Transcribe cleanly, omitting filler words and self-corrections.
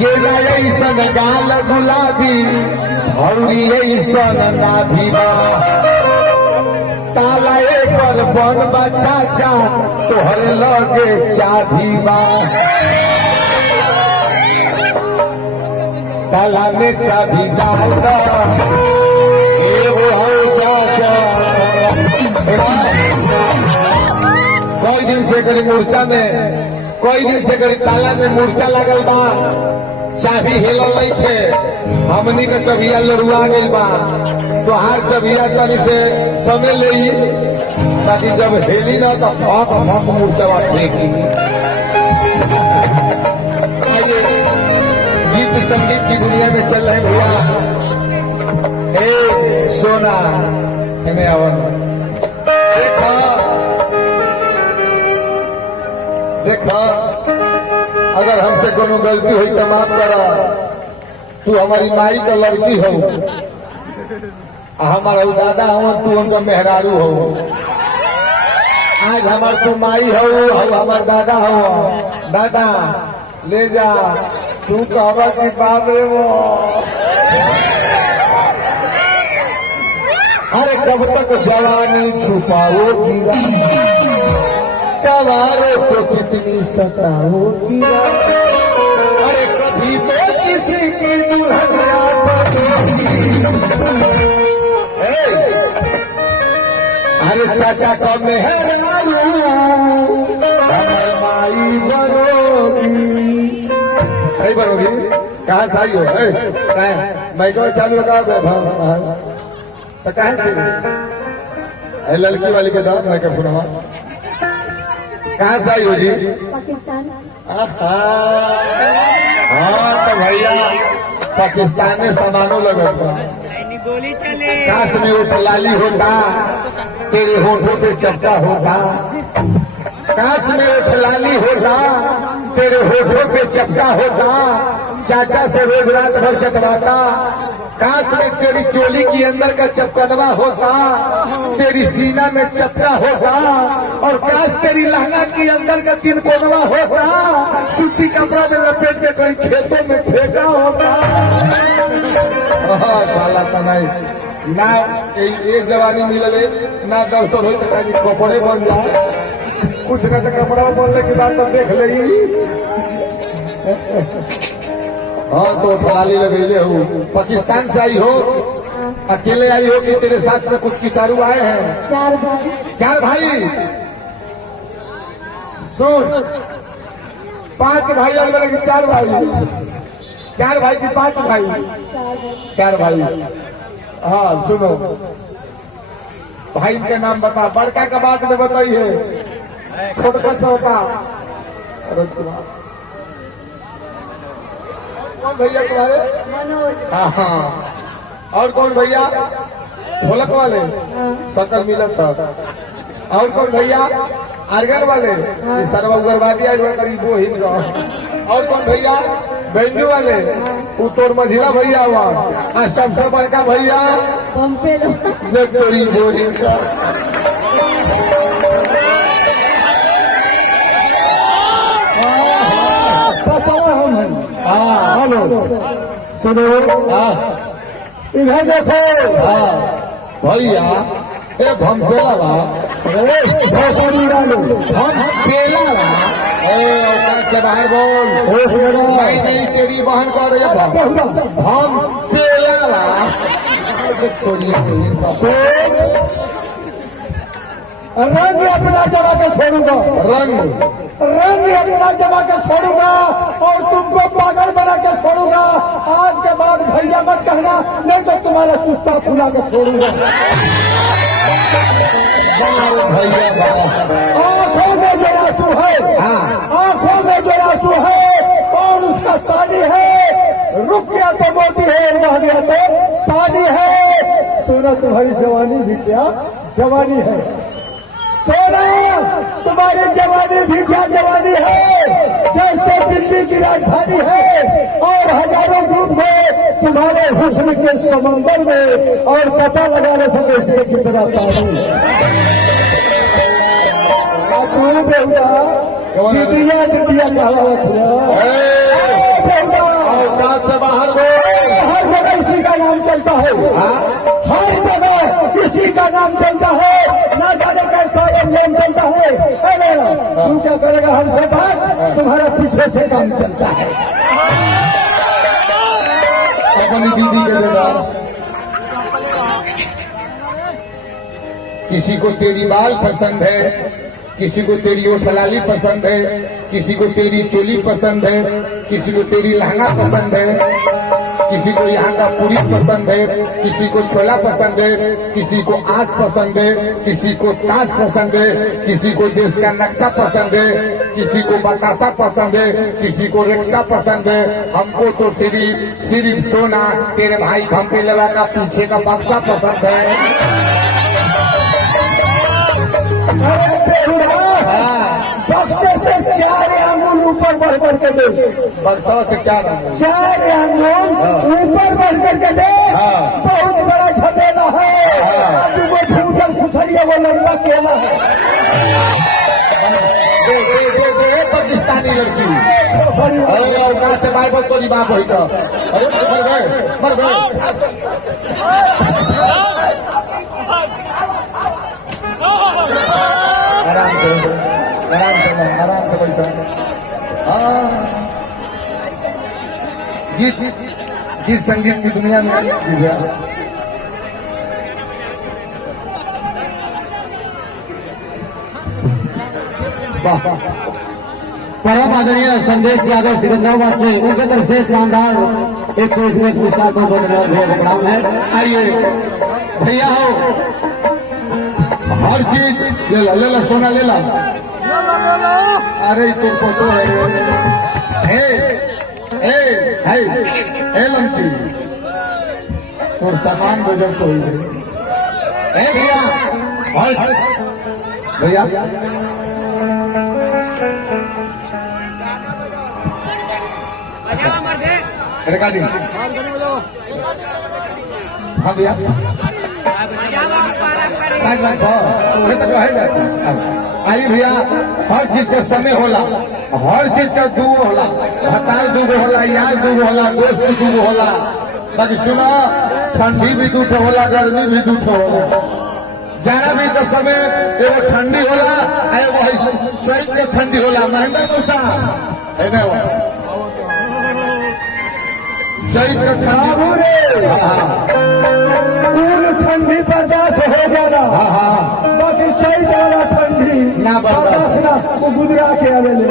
गेला ऐसन गाल गुलाबी हौरी ऐसन नाभी बा ताला एकर बन बा चाचा तोहर लगे चाभी बा ताला में चाभी डाल दो चाचा कोई दिन से करी मूर्छा में कोई दिन से करी ताला में मूर्छा लगल बा चाबी हिलल नहीं थे हमनी का चबिया लड़ुआ गई बा तो हर चबिया तनी से समय ले ताकि जब हेली ना तो फक फक मूर्छा फेंकी। आइए गीत संगीत की दुनिया में चल रहे भैया हे सोना हमें आवन देखा देखा अगर हमसे कोनो गलती हुई तो माफ करा तू हमारी माई का लड़की हो हमारा दादा हो तू उनका मेहरारू हो आज हमार तू माई हो हमार दादा हो दादा ले जा तू कहवा की बाप रे वो अरे कब तक जवानी छुपाओगी कवारे तो कितनी सताओगी अरे कभी तो किसी की दुल्हनिया अरे चाचा का मेहरारू माई बनोगी नहीं बनोगी कहाँ से आई हो मैं कहा चालू लगा तो कहाँ से लड़की वाली के दाम मैं क्या सुना कहाँ से आई हो जी पाकिस्तान। हाँ तो भैया पाकिस्तान में सामानों लगा गोली चले काश में उठ लाली होता तेरे होठों पे चर्चा होता काश में उठ लाली होता तेरे होठों पे चपका होता चाचा से रोज रात भर चटवाता काश में तेरी चोली की अंदर का चपकनवा होता तेरी सीना में चपका होता और काश तेरी लहंगा की अंदर का तीन कोनवा होता सूती कपड़ा में लपेट के कहीं खेतों में फेंका होता साला तनाई ना एक जवानी मिलले ना दर्शन हो तो कपड़े बन जाए कुछ ना तो कपड़ा बनने की बात तो देख ले हाँ तो फलाली लगे हो पाकिस्तान से आई हो अकेले आई हो कि तेरे साथ में कुछ किटारू आए हैं 4 भाई। 4 भाई सुन 5 भाई अलग 4 भाई 4 भाई की 5 भाई 4 भाई हाँ सुनो भाई के नाम बता बड़का का बात में बताइए छोटका छोटा कौन भैया तुम्हारे हाँ हाँ और कौन भैया ढोलक वाले सकल मिलत था और कौन भैया आर्गन वाले सर्व उग्रवादी आज करीब वो ही और कौन भैया बेंजू वाले वो तोर मझिला भैया हुआ और सबसे बड़का भैया बोली का हेलो सुनो इधर देखो भैया ए भमपेला बा भमपेला बा औकात से बाहर बोल नहीं तेरी बहन कर रही है भमपेला बा रंग अपना जमा के छोड़ूंगा रंग अपना जमा के छोड़ूंगा और तुमको पागल बना के छोड़ूंगा। आज के बाद भैया मत कहना नहीं तो तुम्हारा चुस्ता फुला के छोड़ूंगा। भैया आंखों में जो आंसू है आंखों में जो आंसू है और उसका सानी है रुक गया तो मोती है बह गया तो पानी है। सोना तुम्हारी जवानी भी क्या जवानी है सोना तुम्हारी जवानी भी क्या जवानी है जैसे दिल्ली की राजधानी है और हजारों डूब गए तुम्हारे हुस्न के समंदर में और पता लगा न सके इसमें कितना पानी। दीदिया दीदिया कहावत चलता है, हर जगह इसी का नाम चलता है, ना जाने कैसा ये नेम चलता है। अरे तू क्या करेगा हमसे बात, तुम्हारा पीछे से काम चलता है। अपनी दीदी के देगा, किसी को तेरी बाल पसंद है, किसी को तेरी ओठलाली पसंद है, किसी को तेरी चोली पसंद है, किसी को तेरी लहंगा पसंद है, किसी को यहाँ का पूरी पसंद है, किसी को छोला पसंद है, किसी को आस पसंद है, किसी को ताश पसंद है, किसी को देश का नक्शा पसंद है, किसी को बतासा पसंद है, किसी को रिक्शा पसंद है। हमको तो सिर्फ सोना तेरे भाई भंपे लगा का पीछे का बक्सा पसंद है। बक्से से 4 अंगुल ऊपर बढ़ करके दे, बक्सा से 4 अंगुल ऊपर बढ़ करके दे। बहुत बड़ा झपेला है, वो भूजल सुथरिया वो लंबा केला है। दे पाकिस्तानी लड़की औकात से बाइबल तो नहीं बाप होता। अरे मर गए आराम से बैठो। गीत संगीत की दुनिया में परम आदरणीय संदेश यादव सिकंदराबाद से उनके तरफ से शानदार एक पुरस्कार को प्रोग्राम है। आइए भैया हो, हर चीज ले ला सोना ले ला। अरे तो फोटो है लमकी और सामान बजट तो भैया भैया रिकॉर्डिंग हाँ भैया आई भैया, हर चीज का समय होला, हर चीज का दूगो होला, हतार दूगो होला, यार दूगो होला, दोस्त दूगो होला। बाकी सुनो, ठंडी भी दूठो होला, गर्मी भी दूठो होला। जाना भी तो समय एगो ठंडी होला, एगो चैत के ठंडी होला। महेंद्र मौसा है ना, चैत के ठंडी ठंडी बर्दाश्त हो जाना, बाकी चैत वाला ठंडी ना बर्दाश्त वो गुजरा के आवेले।